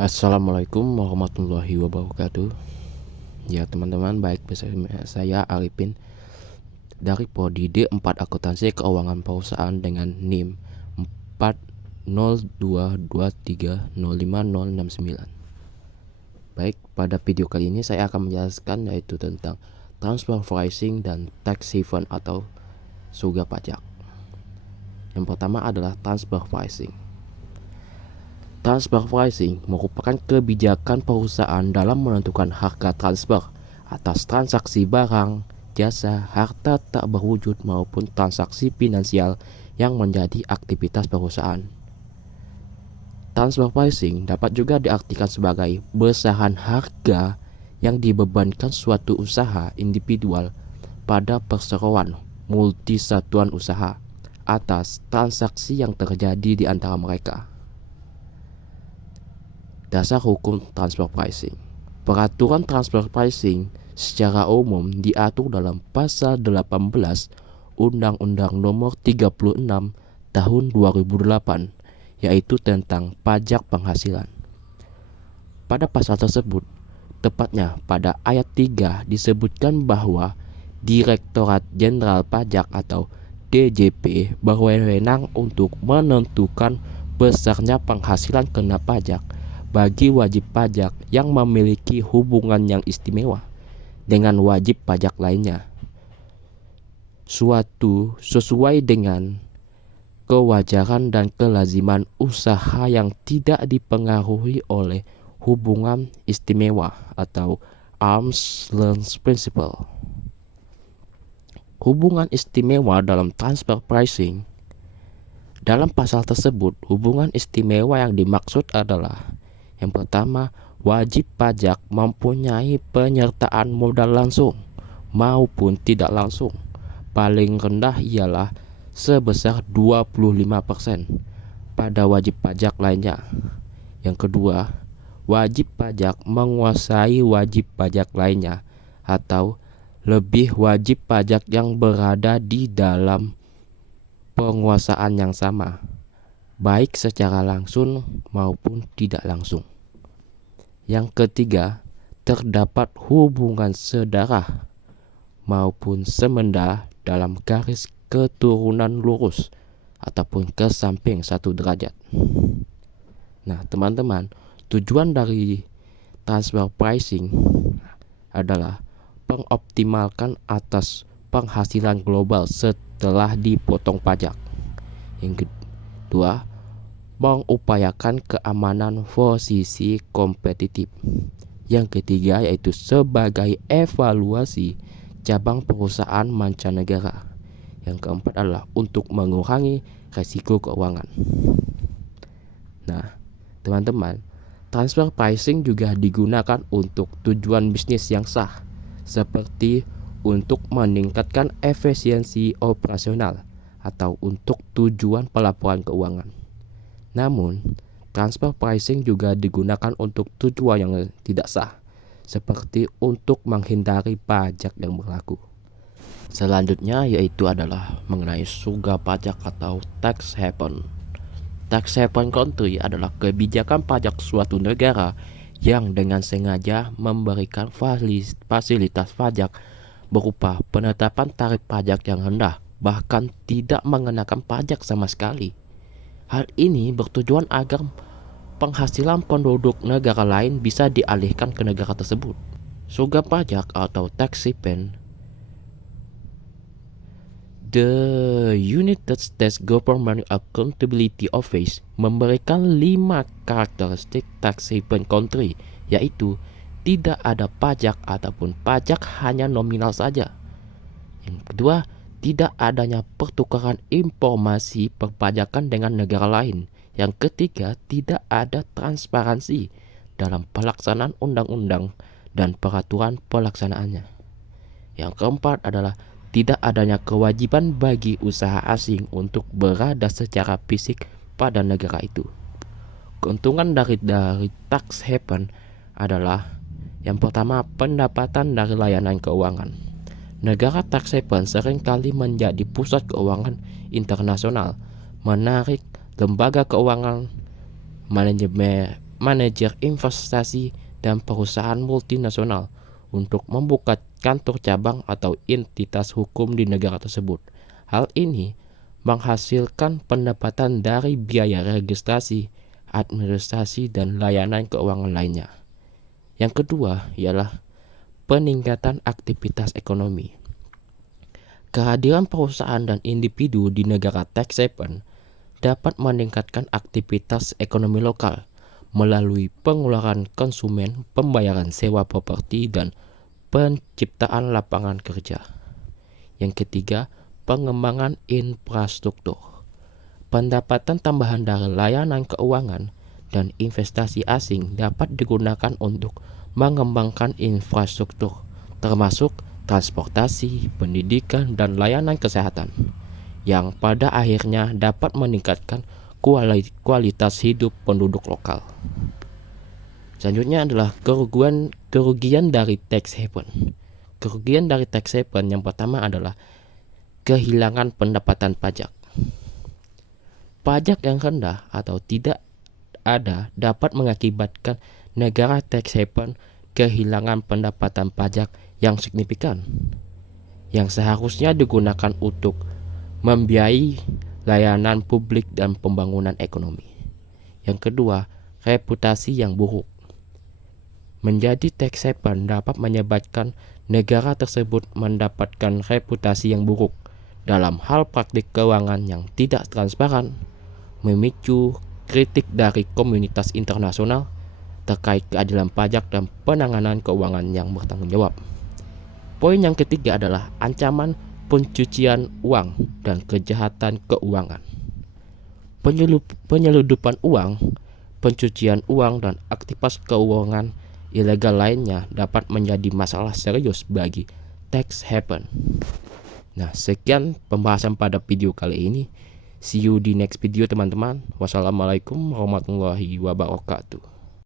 Assalamualaikum warahmatullahi wabarakatuh. Ya teman-teman, baik bersama saya Arifin dari Prodi D4 Akuntansi Keuangan Perusahaan dengan NIM 40223050069. Baik, pada video kali ini saya akan menjelaskan yaitu tentang transfer pricing dan tax haven atau surga pajak. Yang pertama adalah transfer pricing. Transfer pricing merupakan kebijakan perusahaan dalam menentukan harga transfer atas transaksi barang, jasa, harta tak berwujud maupun transaksi finansial yang menjadi aktivitas perusahaan. Transfer pricing dapat juga diartikan sebagai besaran harga yang dibebankan suatu usaha individual pada perseroan multisatuan usaha atas transaksi yang terjadi di antara mereka. Dasar hukum transfer pricing. Peraturan transfer pricing secara umum diatur dalam pasal 18 Undang-Undang Nomor 36 Tahun 2008, yaitu tentang pajak penghasilan. Pada pasal tersebut, tepatnya pada ayat 3 disebutkan bahwa Direktorat Jenderal Pajak atau DJP berwenang untuk menentukan besarnya penghasilan kena pajak bagi wajib pajak yang memiliki hubungan yang istimewa dengan wajib pajak lainnya, suatu sesuai dengan kewajaran dan kelaziman usaha yang tidak dipengaruhi oleh hubungan istimewa atau arm's length principle. Hubungan istimewa dalam transfer pricing. Dalam pasal tersebut, hubungan istimewa yang dimaksud adalah: yang pertama, wajib pajak mempunyai penyertaan modal langsung maupun tidak langsung. Paling rendah ialah sebesar 25% pada wajib pajak lainnya. Yang kedua, wajib pajak menguasai wajib pajak lainnya atau lebih wajib pajak yang berada di dalam penguasaan yang sama, baik secara langsung maupun tidak langsung. Yang ketiga, terdapat hubungan sedarah maupun semenda dalam garis keturunan lurus ataupun ke samping 1 derajat. Nah, teman-teman, tujuan dari transfer pricing adalah mengoptimalkan atas penghasilan global setelah dipotong pajak. Yang kedua, mengupayakan keamanan posisi kompetitif. Yang ketiga yaitu sebagai evaluasi cabang perusahaan mancanegara. Yang keempat adalah untuk mengurangi risiko keuangan. Nah, teman-teman, transfer pricing juga digunakan untuk tujuan bisnis yang sah, seperti untuk meningkatkan efisiensi operasional atau untuk tujuan pelaporan keuangan. Namun, transfer pricing juga digunakan untuk tujuan yang tidak sah, seperti untuk menghindari pajak yang berlaku. Selanjutnya yaitu adalah mengenai surga pajak atau tax haven. Tax haven country adalah kebijakan pajak suatu negara yang dengan sengaja memberikan fasilitas pajak berupa penetapan tarif pajak yang rendah, bahkan tidak mengenakan pajak sama sekali. Hal ini bertujuan agar penghasilan penduduk negara lain bisa dialihkan ke negara tersebut. Surga pajak atau tax haven. The United States Government Accountability Office memberikan 5 karakteristik tax haven country, yaitu tidak ada pajak ataupun pajak hanya nominal saja. Yang kedua, tidak adanya pertukaran informasi perpajakan dengan negara lain. Yang ketiga, tidak ada transparansi dalam pelaksanaan undang-undang dan peraturan pelaksanaannya. Yang keempat adalah tidak adanya kewajiban bagi usaha asing untuk berada secara fisik pada negara itu. Keuntungan dari tax haven adalah: yang pertama, pendapatan dari layanan keuangan. Negara tax haven seringkali menjadi pusat keuangan internasional, menarik lembaga keuangan, manajemen manajer investasi dan perusahaan multinasional untuk membuka kantor cabang atau entitas hukum di negara tersebut. Hal ini menghasilkan pendapatan dari biaya registrasi, administrasi, dan layanan keuangan lainnya. Yang kedua ialah peningkatan aktivitas ekonomi. Kehadiran perusahaan dan individu di negara tax haven dapat meningkatkan aktivitas ekonomi lokal melalui pengeluaran konsumen, pembayaran sewa properti, dan penciptaan lapangan kerja. Yang ketiga, pengembangan infrastruktur. Pendapatan tambahan dari layanan keuangan dan investasi asing dapat digunakan untuk mengembangkan infrastruktur, termasuk transportasi, pendidikan, dan layanan kesehatan, yang pada akhirnya dapat meningkatkan kualitas hidup penduduk lokal. Selanjutnya adalah kerugian dari tax haven. Kerugian dari tax haven yang pertama adalah kehilangan pendapatan pajak. Pajak yang rendah atau tidak ada dapat mengakibatkan negara tax haven kehilangan pendapatan pajak yang signifikan, yang seharusnya digunakan untuk membiayai layanan publik dan pembangunan ekonomi. Yang kedua, reputasi yang buruk. Menjadi tax haven dapat menyebabkan negara tersebut mendapatkan reputasi yang buruk dalam hal praktik keuangan yang tidak transparan, memicu kritik dari komunitas internasional terkait keadilan pajak dan penanganan keuangan yang bertanggung jawab. Poin yang ketiga adalah ancaman pencucian uang dan kejahatan keuangan. Penyeludupan uang, pencucian uang, dan aktivitas keuangan ilegal lainnya dapat menjadi masalah serius bagi tax haven. Nah, sekian pembahasan pada video kali ini. See you di next video teman-teman. Wassalamualaikum warahmatullahi wabarakatuh.